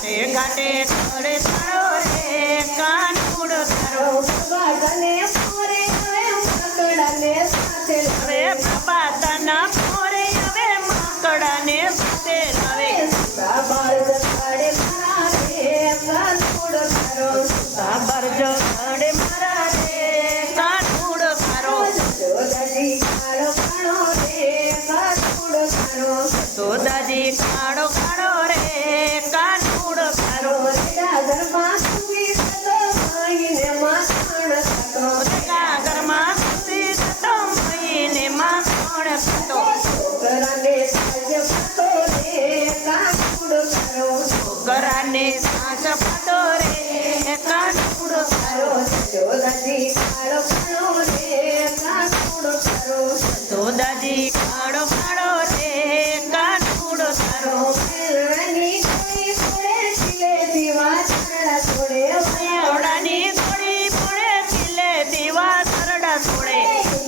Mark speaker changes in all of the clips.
Speaker 1: ઘાટે થોડે તારો રે કાનુડ તારો
Speaker 2: બાબાને મોરે હવે મકડાને સાથે
Speaker 1: હવે બાબા તના મોરે હવે મકડાને સાથે લાવે
Speaker 2: બાબાર જતાડે મારા રે કાનુડ તારો
Speaker 1: બાબર જો ઘડે મારા રે કાનુડ તારો
Speaker 2: જોદાજી કાળો કાળો રે કાનુડ તારો
Speaker 1: સોદાજી કાળો કાળો સાસ પાતો રે કાનુડ તારો
Speaker 2: જોદાજી કાળો કાળો રે કાનુડ તારો
Speaker 1: સોદાજી કાળો કાળો રે કાનુડ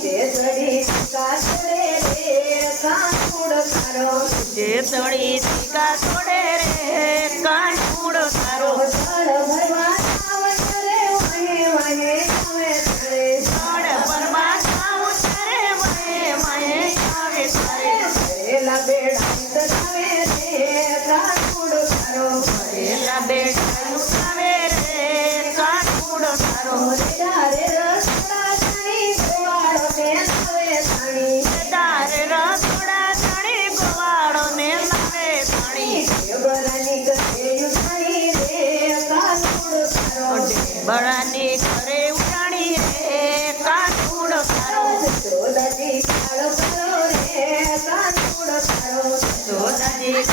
Speaker 2: જે સડી કાસરે રે કાનુડ તારો
Speaker 1: જે તળી ટીકા છોડે બળાની ઘરે ઉડાણી રે કાનુડ તારો.
Speaker 2: જોદાજી કાળો કાળો રે કાનુડ તારો
Speaker 1: સોદાજી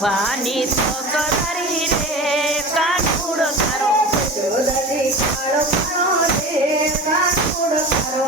Speaker 2: પાણી તો કરી રે કાનુડો
Speaker 1: સારો જોદરી કાળો કાળો રે કાનુડો સારો